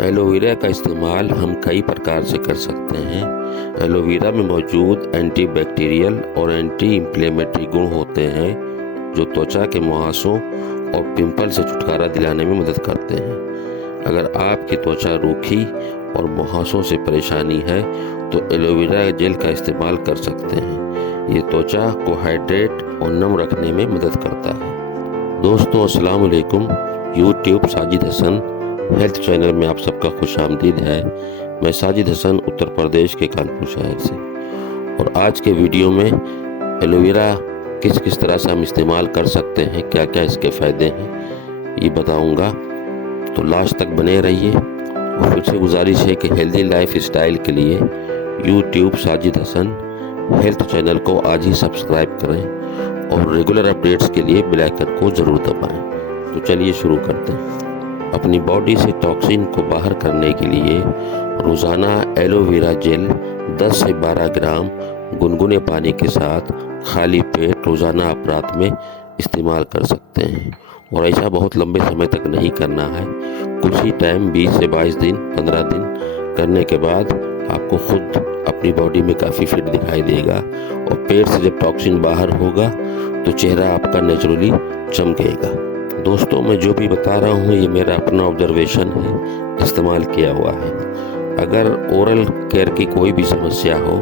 Aloe vera का इस्तेमाल हम कई प्रकार से कर सकते हैं। एलोवेरा में मौजूद एंटीबैक्टीरियल और एंटी इंफ्लेमेटरी गुण होते हैं जो त्वचा के मुहासों और पिंपल से छुटकारा दिलाने में मदद करते हैं। अगर आपकी त्वचा रूखी और मुहासों से परेशानी है तो एलोवेरा जेल का इस्तेमाल कर सकते हैं। ये त्वचा को हाइड्रेट और नम रखने में मदद करता है। दोस्तों अस्सलाम वालेकुम। YouTube Sajid Hasan health channel में आप सबका खुशामदीद है। मैं साजिद हसन उत्तर प्रदेश के कानपुर शहर से, और आज के वीडियो में एलोवेरा किस किस तरह से हम इस्तेमाल कर सकते हैं, क्या क्या इसके फ़ायदे हैं, ये बताऊंगा। तो लास्ट तक बने रहिए। और फिर से गुजारिश है कि हेल्दी लाइफ स्टाइल के लिए YouTube Sajid Hasan health channel को आज ही सब्सक्राइब करें और रेगुलर अपडेट्स के लिए बेल आइकन को ज़रूर दबाएं। तो चलिए शुरू करते हैं। अपनी बॉडी से टॉक्सिन को बाहर करने के लिए रोज़ाना एलोवेरा जेल 10 से 12 ग्राम गुनगुने पानी के साथ खाली पेट रोज़ाना आप रात में इस्तेमाल कर सकते हैं। और ऐसा बहुत लंबे समय तक नहीं करना है, कुछ ही टाइम 20 से 22 दिन 15 दिन करने के बाद आपको खुद अपनी बॉडी में काफ़ी फिट दिखाई देगा। और पेट से जब टॉक्सिन बाहर होगा तो चेहरा आपका नेचुरली चमकेगा। दोस्तों मैं जो भी बता रहा हूँ ये मेरा अपना ऑब्जर्वेशन है, इस्तेमाल किया हुआ है। अगर ओरल केयर की कोई भी समस्या हो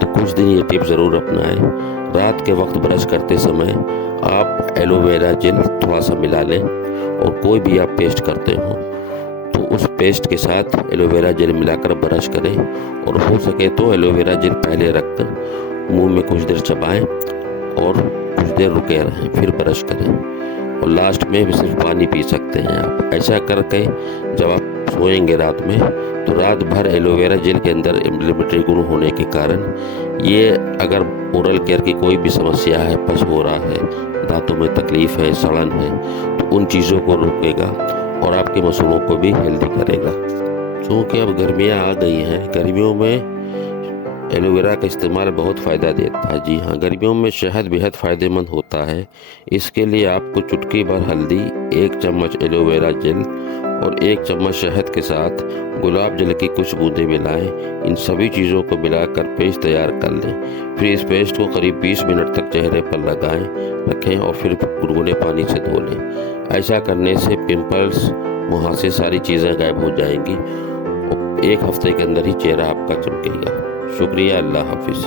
तो कुछ दिन ये टिप ज़रूर अपनाएं। रात के वक्त ब्रश करते समय आप एलोवेरा जेल थोड़ा सा मिला लें, और कोई भी आप पेस्ट करते हो तो उस पेस्ट के साथ एलोवेरा जेल मिलाकर ब्रश करें। और हो सके तो एलोवेरा जेल पहले रखकर मुंह में कुछ देर चबाएं और कुछ देर रुके रहें, फिर ब्रश करें। और लास्ट में भी सिर्फ पानी पी सकते हैं आप। ऐसा करके जब आप सोएंगे रात में तो रात भर एलोवेरा जेल के अंदर इम्प्लीमेंट्री गुण होने के कारण ये, अगर ओरल केयर की कोई भी समस्या है, पस हो रहा है, दांतों में तकलीफ है, सड़न है, तो उन चीज़ों को रोकेगा और आपके मसूड़ों को भी हेल्दी करेगा। क्योंकि अब गर्मियाँ आ गई हैं, गर्मियों में एलोवेरा का इस्तेमाल बहुत फ़ायदा देता है। जी हाँ, गर्मियों में शहद बेहद फ़ायदेमंद होता है। इसके लिए आपको चुटकी भर हल्दी, 1 चम्मच एलोवेरा जेल और 1 चम्मच शहद के साथ गुलाब जल की कुछ बूंदें मिलाएं। इन सभी चीज़ों को मिलाकर पेस्ट तैयार कर लें। फिर इस पेस्ट को करीब 20 मिनट तक चेहरे पर लगाएं, रखें और फिर गुनगुने पानी से धो लें। ऐसा करने से पिंपल्स, मुहासे, सारी चीज़ें गायब हो जाएंगी और 1 हफ्ते के अंदर ही चेहरा आपका चमकेगा। शुक्रिया। अल्लाह हाफिज़।